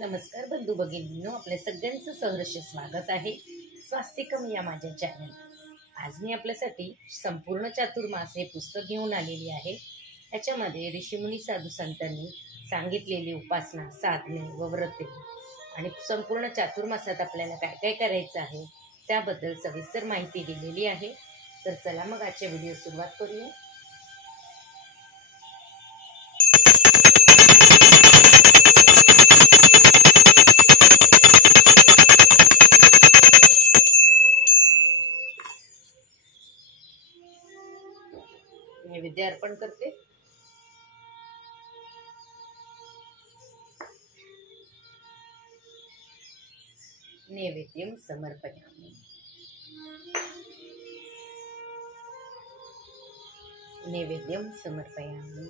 नमस्कार बंधू भगिनींनो, आपल्या सगळ्यांचं सहर्ष स्वागत आहे स्वास्तिकम या माझ्या चॅनल। आज मी आपल्यासाठी संपूर्ण चातुर्मास हे पुस्तक घेऊन आलेली आहे। याच्यामध्ये ऋषीमुनी साधू संतांनी सांगितलेली उपासना, साधने व व्रते आणि संपूर्ण चातुर्मासात आपल्याला काय काय करायचं आहे त्याबद्दल सविस्तर माहिती दिलेली आहे। तर चला मग आजच्या व्हिडिओ सुरुवात करूया। नैवेद्य अर्पण करते। नैवेद्यम समर्पयामि। नैवेद्यम समर्पयामि।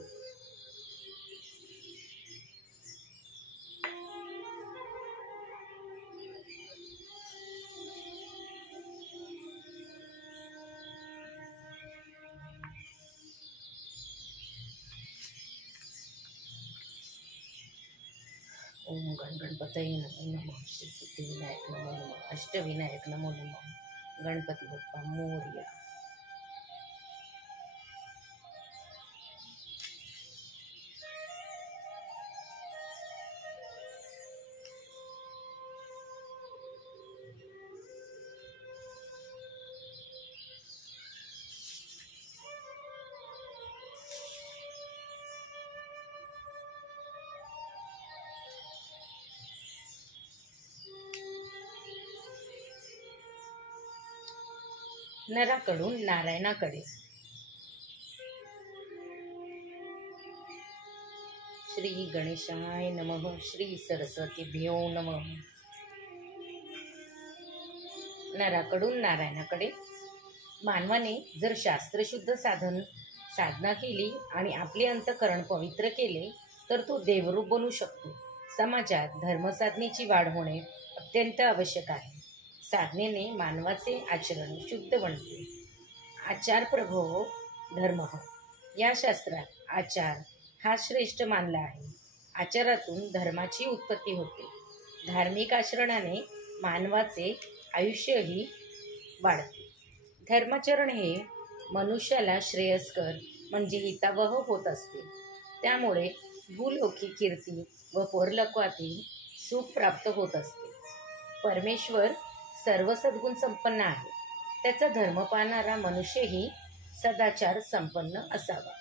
ओम गणपतये नमो नमः। श्री सिद्धिविनायक नमो नमः। अष्टविनायक नमो नमः। गणपती बाप्पा मोरया। नराकडून नारायणाकडे। श्री गणेशाय नमः। श्री सरस्वतीभ्यो नमः। नराकडून नारायणाकडे। मानवाने जर शास्त्रशुद्ध साधना केली आणि आपले अंतःकरण पवित्र केले तर तो देवरूप बनू शकतो। समाजात धर्मसाधनेची वाढ होणे अत्यंत आवश्यक आहे। साधनेने मानवाचे आचरण शुद्ध बनते। आचार प्रभो धर्म या शास्त्रात आचार हा श्रेष्ठ मानला आहे। आचारातून धर्माची उत्पत्ती होते। धार्मिक आचरणाने मानवाचे आयुष्यही वाढते। धर्माचरण हे मनुष्याला श्रेयस्कर म्हणजे हितावह होत असते। त्यामुळे भूलोकी कीर्ती व परलोकातील सुख प्राप्त होत असते। परमेश्वर सर्व सद्गुण संपन्न आहे। त्याचा धर्म पाळणारा मनुष्यही सदाचार संपन्न असावा।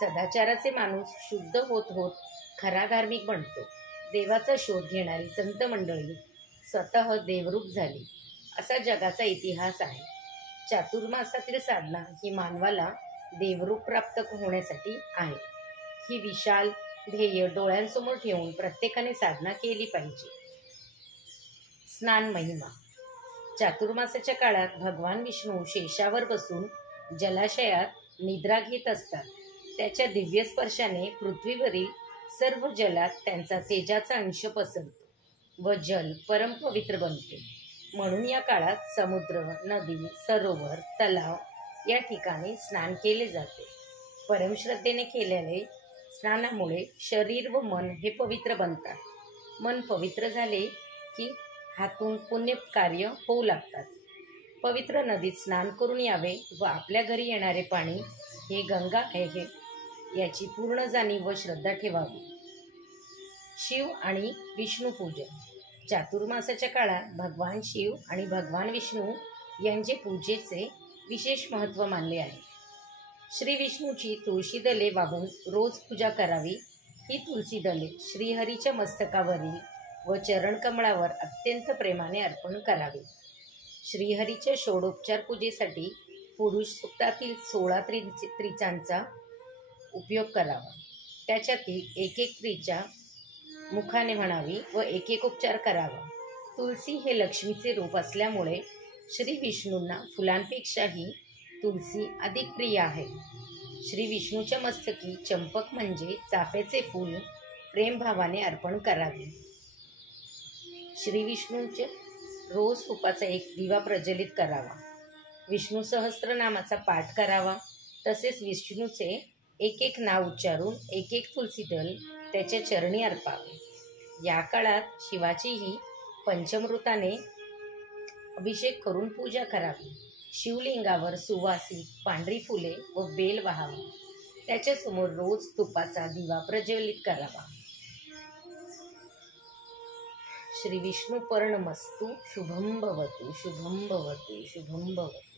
सदाचाराचे माणूस शुद्ध होत होत खरा धार्मिक बनतो। देवाचा शोध घेणारी संत मंडळी स्वतः देवरूप झाली असा जगाचा इतिहास आहे। चातुर्मासातील साधना ही मानवाला देवरूप प्राप्त होण्यासाठी आहे। ही विशाल ध्येय डोळ्यांसमोर ठेवून प्रत्येकाने साधना केली पाहिजे। स्नान महिमा। चातुर्मासाच्या काळात भगवान विष्णू शेषावर बसून जलाशयात निद्रा घेत असतात। त्याच्या दिव्य स्पर्शाने पृथ्वीवरील सर्व जलात त्यांचा तेजाचा अंश पसरतो व जल परमपवित्र बनते। म्हणून या काळात समुद्र, नदी, सरोवर, तलाव या ठिकाणी स्नान केले जाते। परमश्रद्धेने केलेले स्नानामुळे शरीर व मन हे पवित्र बनतात। मन पवित्र झाले की हातून पुण्य कार्य होऊ लागतात। पवित्र नदीत स्नान करून यावे व आपल्या घरी येणारे पाणी हे गंगा आहे याची पूर्ण जाणीव व श्रद्धा ठेवावी। शिव आणि विष्णू पूजन। चातुर्मासाच्या काळात भगवान शिव आणि भगवान विष्णू यांचे पूजेचे विशेष महत्त्व मानले आहे। श्री विष्णूची तुळशी दले वाहून रोज पूजा करावी। ही तुळशी दले श्रीहरीच्या मस्तकावरील व चरणकमळावर अत्यंत प्रेमाने अर्पण करावे। श्रीहरीच्या षोडोपचार पूजेसाठी पुरुष सूक्तातील 16 त्रिचांचा उपयोग करावा। त्याच्यातील एक त्रिचा मुखाने म्हणावी व एक उपचार करावा। तुळसी हे लक्ष्मीचे रूप असल्यामुळे श्री विष्णूंना फुलांपेक्षाही तुळसी अधिक प्रिय आहे। श्री विष्णूच्या मस्तकी चंपक म्हणजे चाफ्याचे फूल प्रेमभावाने अर्पण करावे। श्री विष्णूंचे रोज तुपाचा एक दिवा प्रज्वलित करावा। विष्णू सहस्त्रनामाचा पाठ करावा। तसेच विष्णूचे एक नाव उच्चारून एक तुळसी दल त्याच्या चरणी अर्पावे। या काळात शिवाचीही पंचमृताने अभिषेक करून पूजा करावी. शिवलिंगावर सुवासिक पांढरी फुले व बेल वाहावी. त्याच्यासमोर रोज तुपाचा दिवा प्रज्वलित करावा. श्री विष्णू पर्णमस्तु. शुभम भवतु, शुभम भवतु, शुभम भवतु.